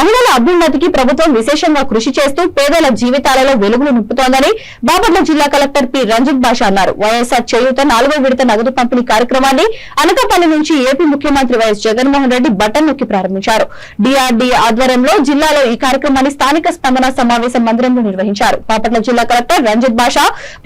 మహిళల అభ్యున్నతికి ప్రభుత్వం విశేషంగా కృషి చేస్తూ పేదల జీవితాలలో వెలుగులు నింపుతోందని బాపట్ల జిల్లా కలెక్టర్ పి రంజిత్ భాష అన్నారు. వైఎస్ఆర్ చేయూత 4వ విడత నగదు పంపిణీ కార్యక్రమాన్ని అనకాపల్లి నుంచి ఏపీ ముఖ్యమంత్రి వైఎస్ జగన్మోహన్ రెడ్డి బటన్ నొక్కి ప్రారంభించారు. డిఆర్డీఏ ఆధ్వర్యంలో జిల్లాలో ఈ కార్యక్రమాన్ని స్థానిక స్పందన సమావేశ మందిరంలో నిర్వహించారు. బాపట్ల జిల్లా కలెక్టర్ రంజిత్ భాష,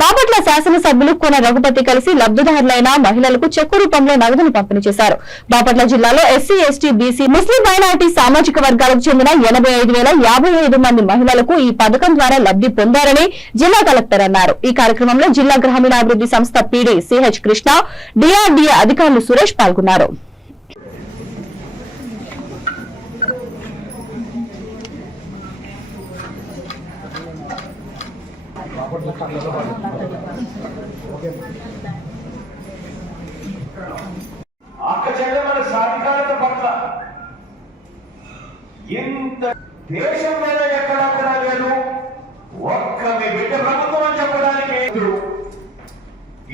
బాపట్ల శాసనసభ్యులు కోన రఘుపతి కలిసి లబ్దిదారులైన మహిళలకు చెక్కు రూపంలో నగదును పంపిణీ చేశారు. బాపట్ల జిల్లాలో ఎస్సీ, ఎస్టీ, బీసీ, ముస్లిం మైనారిటీ సామాజిక వర్గాలకు చెందిన 85,055 మంది మహిళలకు ఈ పథకం ద్వారా లబ్ది పొందారని జిల్లా కలెక్టర్ అన్నారు. ఈ కార్యక్రమంలో జిల్లా గ్రామీణాభివృద్ధి సంస్థ పీడీ సిహెచ్ కృష్ణ, డిఆర్డీఏ అధికారులు సురేష్ పాల్గొన్నారు. అక్క చెల్లెమ్మల సాధికారత పట్ల ఇంత దేశం మీద ఎక్కడక్కడ లేదు. ఒక్క మీ బిడ్డ ప్రభుత్వం అని చెప్పడానికి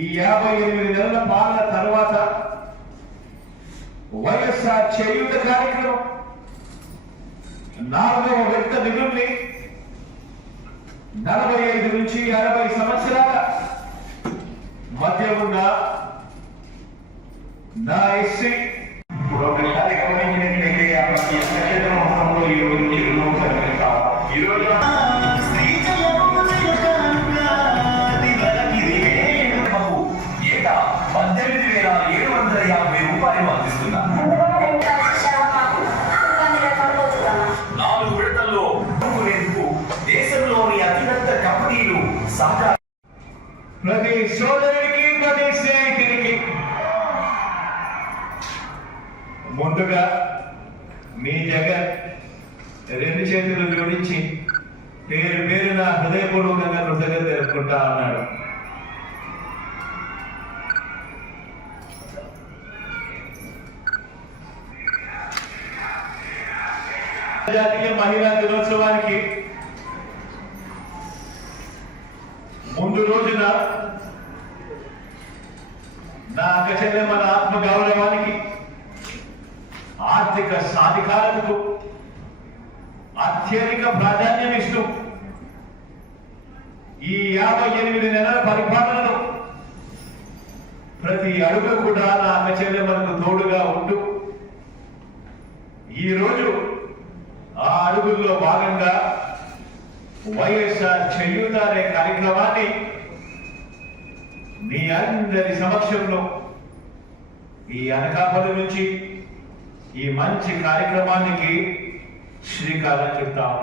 ఈ 58 నెలల పాలన తర్వాత వైఎస్ఆర్ చేయూత కార్యక్రమం 4వ విడత నిధుల్ని 45 నుంచి 60 సంవత్సరాల మధ్య ఉన్న నా ఎస్సీ ఒకసారి గమనించినట్లయితే మొత్తంలో ఈ రోజు ఏటా 18,750 రూపాయలు అందిస్తున్నారు. 4 విడతల్లో దేశంలోని అతిపెద్ద కంపెనీలు సహకారం. ప్రతి సోదరుడికి, ప్రతి స్నేహితుడికి ముందుగా మీ జగన్ 2 చేతులు జోడించి పేరు పేరున హృదయపూర్వకంగా కృతజ్ఞత తెలుపుకుంటా అన్నాడు. జాతీయ మహిళా దినోత్సవానికి ముందు రోజున నా అక్క చెల్లెమ్మల ఆత్మ గౌరవానికి, ఆర్థిక సాధికారతకు అత్యధిక ప్రాధాన్యం ఇస్తూ ఈ 58 నెలల పరిపాలనలో ప్రతి అడుగు కూడా నా అక్క చెల్లెమ్మలకు తోడుగా ఉంటూ ఈరోజు ఆ అడుగుల్లో భాగంగా వైఎస్ఆర్ చేయూత అనే కార్యక్రమాన్ని మీ అందరి సమక్షంలో ఈ అనకాపల్లి నుంచి ఈ మంచి కార్యక్రమానికి శ్రీకారం చుడతాం.